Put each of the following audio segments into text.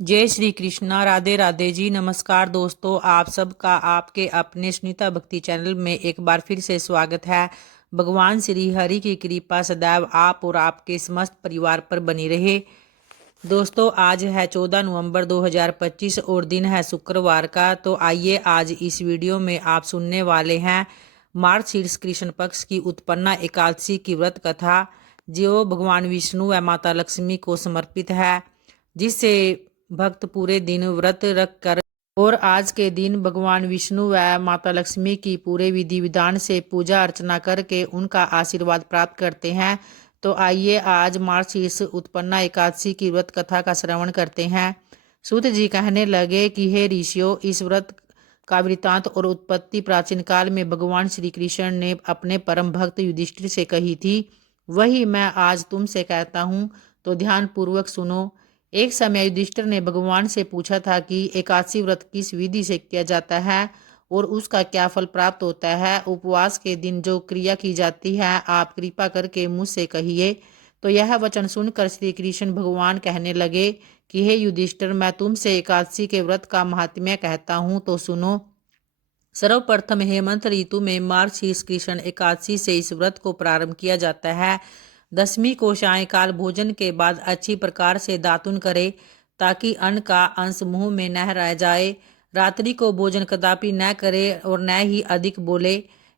जय श्री कृष्णा। राधे राधे जी। नमस्कार दोस्तों, आप सबका आपके अपने सुनीता भक्ति चैनल में एक बार फिर से स्वागत है। भगवान श्री हरि की कृपा सदैव आप और आपके समस्त परिवार पर बनी रहे। दोस्तों, आज है 14 नवंबर 2025 और दिन है शुक्रवार का। तो आइए आज इस वीडियो में आप सुनने वाले हैं मार्गशीर्ष कृष्ण पक्ष की उत्पन्ना एकादशी की व्रत कथा, जो भगवान विष्णु व माता लक्ष्मी को समर्पित है, जिससे भक्त पूरे दिन व्रत रख कर और आज के दिन भगवान विष्णु व माता लक्ष्मी की पूरे विधि विधान से पूजा अर्चना करके उनका आशीर्वाद प्राप्त करते हैं। तो आइए आज मार्गशीर्ष उत्पन्ना एकादशी की व्रत कथा का श्रवण करते हैं। सूत जी कहने लगे कि हे ऋषियों, इस व्रत का वृतांत और उत्पत्ति प्राचीन काल में भगवान श्री कृष्ण ने अपने परम भक्त युधिष्ठिर से कही थी, वही मैं आज तुमसे कहता हूँ, तो ध्यान पूर्वक सुनो। एक समय युधिष्ठिर ने भगवान से पूछा था कि एकादशी व्रत किस विधि से किया जाता है और उसका क्या फल प्राप्त होता है। उपवास के दिन जो क्रिया की जाती है, आप कृपा करके मुझसे कहिए। तो यह वचन सुनकर श्री कृष्ण भगवान कहने लगे कि हे युधिष्ठिर, मैं तुमसे एकादशी के व्रत का महात्म्य कहता हूँ, तो सुनो। सर्वप्रथम हेमंत ऋतु में मार्गशीर्ष कृष्ण एकादशी से इस व्रत को प्रारंभ किया जाता है। दशमी को सायंकाल भोजन के बाद अच्छी प्रकार से दातुन करे, ताकि अन्न का अंश मुंह में न रह जाए। रात्रि को भोजन कदापि न करे और न ही अधिक बोले।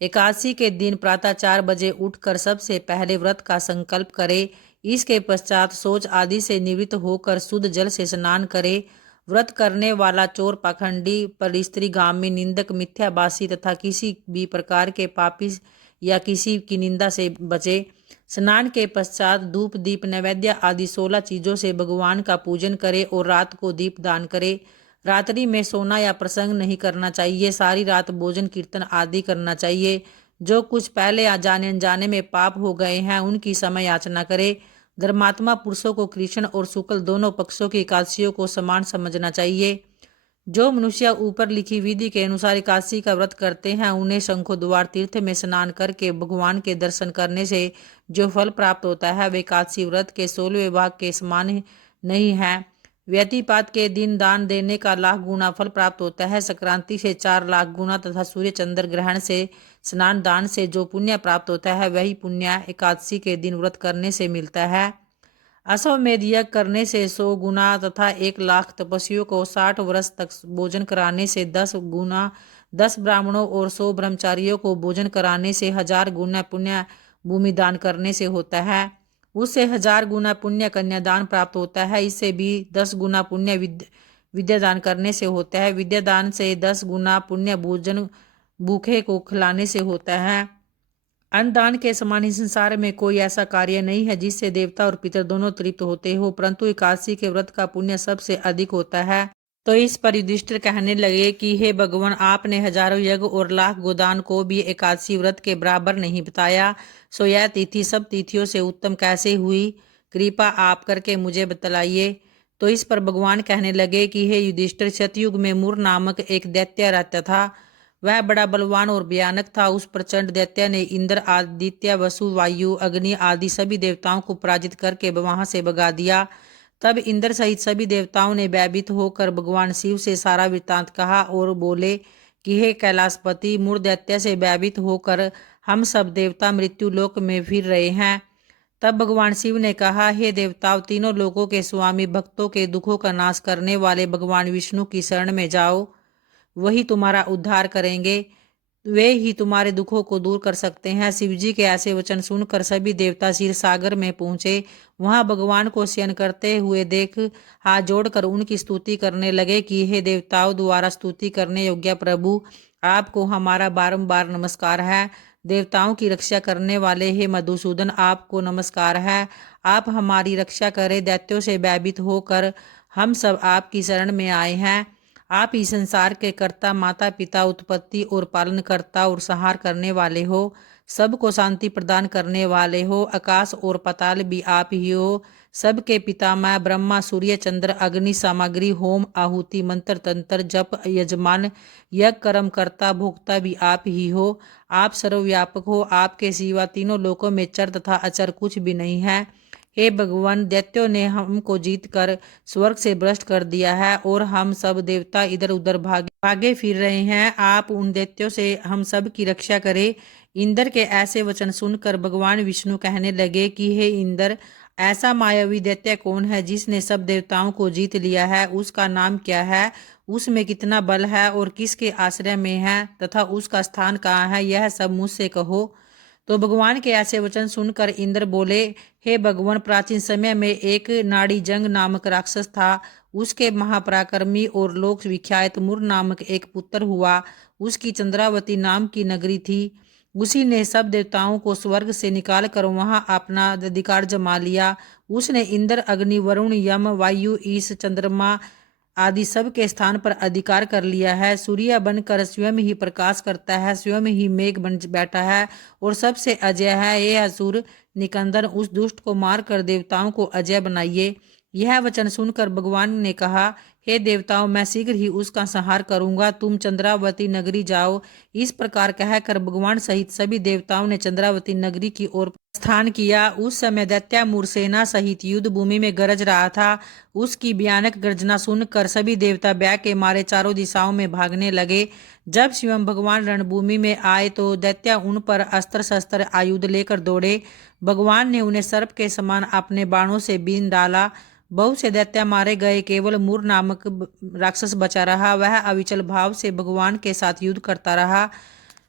एकादशी के दिन प्रातः 4 बजे उठकर सबसे पहले व्रत का संकल्प करे। इसके पश्चात शौच आदि से निवृत्त होकर शुद्ध जल से स्नान करे। व्रत करने वाला चोर, पाखंडी, परस्त्रीगामी, निंदक, मिथ्याभाषी तथा किसी भी प्रकार के पापी या किसी की निंदा से बचे। स्नान के पश्चात धूप, दीप, नैवेद्य आदि 16 चीजों से भगवान का पूजन करे और रात को दीप दान करे। रात्रि में सोना या प्रसंग नहीं करना चाहिए। सारी रात भोजन, कीर्तन आदि करना चाहिए। जो कुछ पहले जाने अनजाने में पाप हो गए हैं, उनकी समय याचना करे। धर्मात्मा पुरुषों को कृष्ण और शुक्ल दोनों पक्षों की एकादशियों को समान समझना चाहिए। जो मनुष्य ऊपर लिखी विधि के अनुसार एकादशी का व्रत करते हैं, उन्हें शंखो द्वार तीर्थ में स्नान करके भगवान के दर्शन करने से जो फल प्राप्त होता है, वे एकादशी व्रत के 16वें भाग के समान नहीं है। व्यतिपात के दिन दान देने का लाख गुना फल प्राप्त होता है। संक्रांति से 4 लाख गुना तथा सूर्य चंद्र ग्रहण से स्नान दान से जो पुण्य प्राप्त होता है, वही पुण्य एकादशी के दिन व्रत करने से मिलता है। अश्वमेध यज्ञ करने से 100 गुना तथा 1 लाख तपस्वियों को 60 वर्ष तक भोजन कराने से 10 गुना, 10 ब्राह्मणों और 100 ब्रह्मचारियों को भोजन कराने से 1000 गुना पुण्य भूमि दान करने से होता है। उससे 1000 गुना पुण्य कन्यादान प्राप्त होता है। इससे भी 10 गुना पुण्य विद्या दान करने से होता है। विद्या दान से 10 गुना पुण्य भोजन भूखे को खिलाने से होता है। अन्नदान के समान इस संसार में कोई ऐसा कार्य नहीं है जिससे देवता और पितर दोनों तृप्त होते हो, परंतु एकादशी के व्रत का पुण्य सबसे अधिक होता है। तो इस पर युधिष्ठिर कहने लगे कि हे भगवान, आपने हजारों यज्ञ और लाख गोदान को भी एकादशी व्रत के बराबर नहीं बताया, सो यह तिथि सब तिथियों से उत्तम कैसे हुई? कृपा आप करके मुझे बतलाइए। तो इस पर भगवान कहने लगे कि हे युधिष्ठिर, सतयुग में मूर नामक एक दैत्य रहता था। वह बड़ा बलवान और भयानक था। उस प्रचंड दैत्य ने इंद्र, आदित्य, वसु, वायु, अग्नि आदि सभी देवताओं को पराजित करके वहां से भगा दिया। तब इंद्र सहित सभी देवताओं ने भयभीत होकर भगवान शिव से सारा वृत्तांत कहा और बोले कि हे कैलाशपति, मूर दैत्य से भयभीत होकर हम सब देवता मृत्यु लोक में फिर रहे हैं। तब भगवान शिव ने कहा, हे देवताओं, तीनों लोकों के स्वामी, भक्तों के दुखों का नाश करने वाले भगवान विष्णु की शरण में जाओ, वही तुम्हारा उद्धार करेंगे। वे ही तुम्हारे दुखों को दूर कर सकते हैं। शिवजी के ऐसे वचन सुनकर सभी देवता क्षीर सागर में पहुंचे। वहां भगवान को शयन करते हुए देख हाथ जोड़कर उनकी स्तुति करने लगे कि हे देवताओं द्वारा स्तुति करने योग्य प्रभु, आपको हमारा बारंबार नमस्कार है। देवताओं की रक्षा करने वाले हे मधुसूदन, आपको नमस्कार है। आप हमारी रक्षा करें। दैत्यों से भयभीत होकर हम सब आपकी शरण में आए हैं। आप ही संसार के कर्ता, माता पिता, उत्पत्ति और पालन करता और संहार करने वाले हो। सबको शांति प्रदान करने वाले हो। आकाश और पाताल भी आप ही हो। सबके पितामह ब्रह्मा, सूर्य, चंद्र, अग्नि, सामग्री, होम, आहुति, मंत्र, तंत्र, जप, यजमान, यज्ञ, कर्म करता, भोक्ता भी आप ही हो। आप सर्वव्यापक हो। आपके सिवा तीनों लोकों में चर तथा अचर कुछ भी नहीं है। हे भगवान, दैत्यों ने हमको जीत कर स्वर्ग से भ्रष्ट कर दिया है और हम सब देवता इधर उधर भागे फिर रहे हैं। आप उन दैत्यों से हम सब की रक्षा करें। इंद्र के ऐसे वचन सुनकर भगवान विष्णु कहने लगे कि हे इंद्र, ऐसा मायावी दैत्य कौन है जिसने सब देवताओं को जीत लिया है? उसका नाम क्या है? उसमें कितना बल है और किसके आश्रय में है तथा उसका स्थान कहाँ है? यह सब मुझसे कहो। तो भगवान के ऐसे वचन सुनकर इंद्र बोले, हे भगवान, प्राचीन समय में एक नाड़ीजंग नामक राक्षस था। उसके महापराक्रमी और लोक विख्यात मुर नामक एक पुत्र हुआ। उसकी चंद्रावती नाम की नगरी थी। उसी ने सब देवताओं को स्वर्ग से निकाल कर वहां अपना अधिकार जमा लिया। उसने इंद्र, अग्नि, वरुण, यम, वायु, ईश, चंद्रमा आदि सब के स्थान पर अधिकार कर लिया है। सूर्य बनकर स्वयं ही प्रकाश करता है, स्वयं ही मेघ बन बैठा है और सबसे अजय है। ये असुर निकंदन, उस दुष्ट को मारकर देवताओं को अजय बनाइए। यह वचन सुनकर भगवान ने कहा, हे देवताओं, मैं शीघ्र ही उसका संहार करूंगा। तुम चंद्रावती नगरी जाओ। इस प्रकार कहकर भगवान सहित सभी देवताओं ने चंद्रावती नगरी की ओर प्रस्थान किया। उस समय दैत्यामूर सेना सहित युद्ध भूमि में गरज रहा था। उसकी भयानक गर्जना सुनकर सभी देवता भय के मारे चारों दिशाओं में भागने लगे। जब स्वयं भगवान रणभूमि में आए तो दैत्य उन पर अस्त्र शस्त्र आयुध लेकर दौड़े। भगवान ने उन्हें सर्प के समान अपने बाणों से बीन डाला। बहुत से दैत्य मारे गए, केवल मूर नामक राक्षस बचा रहा। वह अविचल भाव से भगवान के साथ युद्ध करता रहा।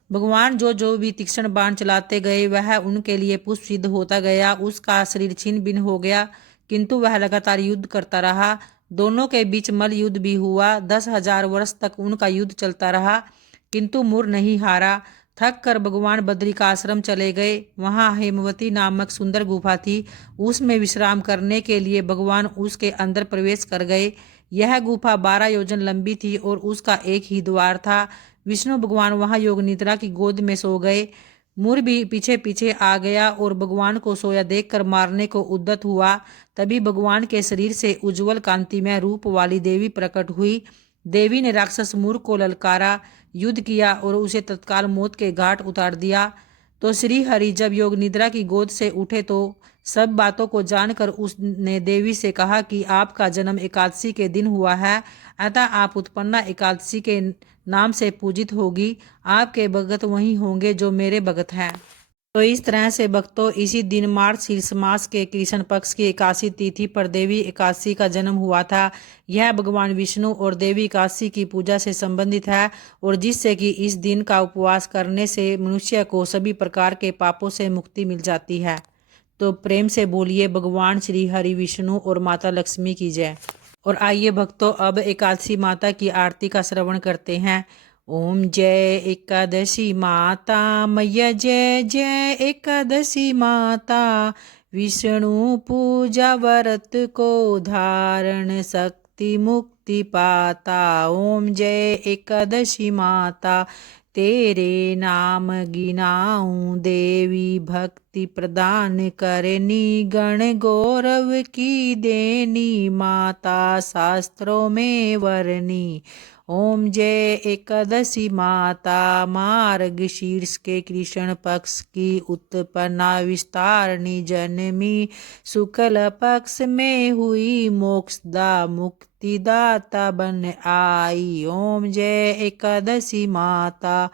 भगवान जो जो भी तीक्ष्ण बाण चलाते गए वह उनके लिए पुष्प सिद्ध होता गया। उसका शरीर छिन्न भिन्न हो गया, किंतु वह लगातार युद्ध करता रहा। दोनों के बीच मल्ल युद्ध भी हुआ। 10,000 वर्ष तक उनका युद्ध चलता रहा, किंतु मुर नहीं हारा। थक कर भगवान बद्री का आश्रम चले गए। वहां हेमवती नामक सुंदर गुफा थी। उसमें विश्राम करने के लिए भगवान उसके अंदर प्रवेश कर गए। यह गुफा 12 योजन लंबी थी और उसका एक ही द्वार था। विष्णु भगवान वहां योग निद्रा की गोद में सो गए। मुर भी पीछे पीछे आ गया और भगवान को सोया देखकर मारने को उद्यत हुआ। तभी भगवान के शरीर से उज्जवल कांतिमय रूप वाली देवी प्रकट हुई। देवी ने राक्षस मुर को ललकारा, युद्ध किया और उसे तत्काल मौत के घाट उतार दिया। तो श्री हरि जब योग निद्रा की गोद से उठे तो सब बातों को जानकर उसने देवी से कहा कि आपका जन्म एकादशी के दिन हुआ है, अतः आप उत्पन्ना एकादशी के नाम से पूजित होगी। आपके भगत वही होंगे जो मेरे भगत हैं। तो इस तरह से भक्तों, इसी दिन मार्गशीर्ष मास के कृष्ण पक्ष की एकादशी तिथि पर देवी एकादशी का जन्म हुआ था। यह भगवान विष्णु और देवी एकादशी की पूजा से संबंधित है और जिससे कि इस दिन का उपवास करने से मनुष्य को सभी प्रकार के पापों से मुक्ति मिल जाती है। तो प्रेम से बोलिए भगवान श्री हरि विष्णु और माता लक्ष्मी की जय। और आइए भक्तों, अब एकादशी माता की आरती का श्रवण करते हैं। ओम जय एकादशी माता मैया, जय जय एकादशी माता। विष्णु पूजा व्रत को धारण, शक्ति मुक्ति पाता। ओम जय एकादशी माता, तेरे नाम गिनाऊं देवी, भक्ति प्रदान करनी, गण गौरव की देनी, माता शास्त्रों में वरनी। ओम जय एकादशी माता, मार्ग शीर्ष के कृष्ण पक्ष की उत्पन्ना, विस्तारणी जन्मी, शुक्ल पक्ष में हुई, मोक्षदा मुक्तिदाता बन आई। ओम जय एकादशी माता,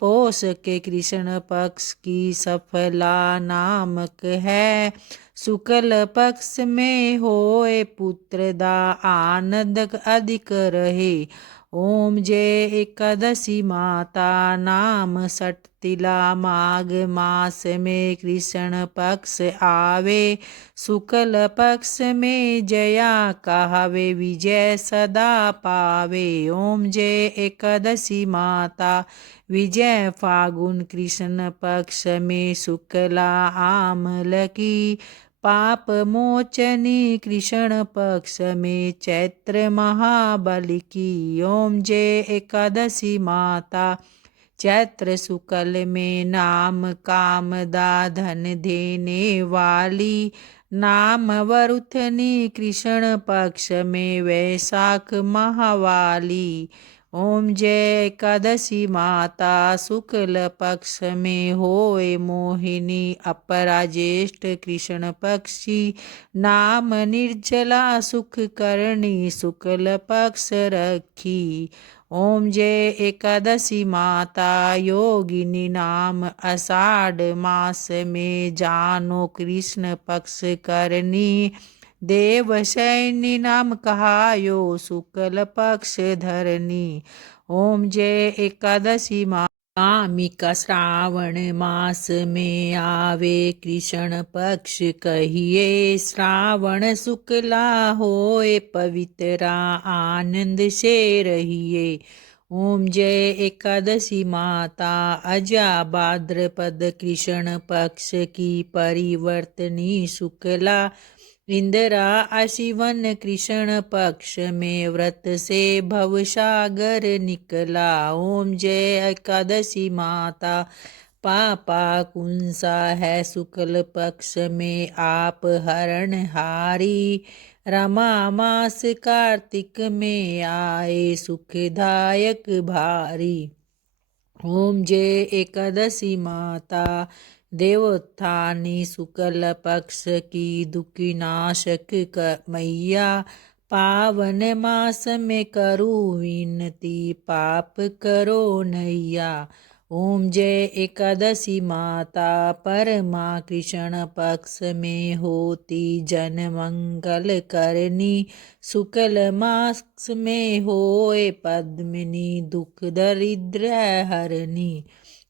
पौष के कृष्ण पक्ष की सफला नामक है, शुक्ल पक्ष में होए पुत्रदा, आनंद अधिक रहे। ओम जय एकादशी माता, नाम सटतिला, माघ मास में कृष्ण पक्ष आवे, शुक्ल पक्ष में जया कहवे, विजय सदा पावे। ओम जय एकादशी माता, विजय फागुन कृष्ण पक्ष में, शुक्ला आमल की, पाप मोचनी कृष्ण पक्ष में, चैत्र महाबली की। ओम जय एकादशी माता, चैत्र शुक्ल में नाम कामदा, धन देने वाली, नाम वरुथनी कृष्ण पक्ष में, वैशाख महावाली। ओम जय एकादशी माता शुक्ल पक्ष में होए मोहिनी अपरा ज्येष्ठ कृष्ण पक्षी नाम निर्जला सुख करणी शुक्ल पक्ष रखी। ओम जय एकादशी माता योगिनी नाम आषाढ़ मास में जानो कृष्ण पक्ष करनी देव सैनी नाम कहायो शुक्ल पक्ष धरनी। ओम जय एकादशी कामिका श्रावण मास में आवे कृष्ण पक्ष कहिए श्रावण शुक्ला होए पवित्रा आनंद से रहिए। ओम जय एकादशी माता अजा भाद्रपद कृष्ण पक्ष की परिवर्तनी शुक्ला इंदिरा आशीवन कृष्ण पक्ष में व्रत से भवसागर निकला। ओम जय एकादशी माता पापा कुंसा है शुक्ल पक्ष में आप हरण हारी रमा मास कार्तिक में आए सुखदायक भारी। ओम जय एकादशी माता देवोत्थानी शुक्ल पक्ष की दुखी नाशक मैया पावन मास में करो विनती पाप करो नैया। ओम जय एकादशी माता परमा कृष्ण पक्ष में होती जन मंगल करनी शुक्ल मास में होए पद्मिनी दुख दरिद्र हरनी।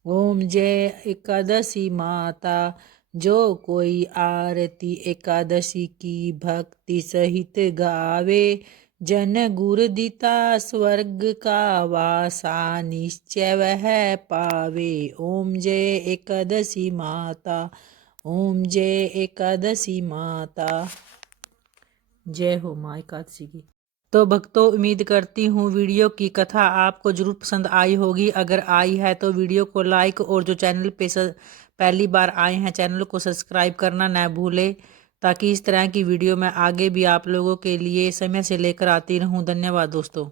ओम जय एकादशी माता जो कोई आरती एकादशी की भक्ति सहित गावे जन गुर दिता स्वर्ग का वासा निश्चय वह पावे। ओम जय एकादशी माता ओम जय एकादशी माता। जय हो माँ एकादशी की। तो भक्तों उम्मीद करती हूँ वीडियो की कथा आपको जरूर पसंद आई होगी। अगर आई है तो वीडियो को लाइक और जो चैनल पे पहली बार आए हैं चैनल को सब्सक्राइब करना न भूले ताकि इस तरह की वीडियो मैं आगे भी आप लोगों के लिए समय से लेकर आती रहूँ। धन्यवाद दोस्तों।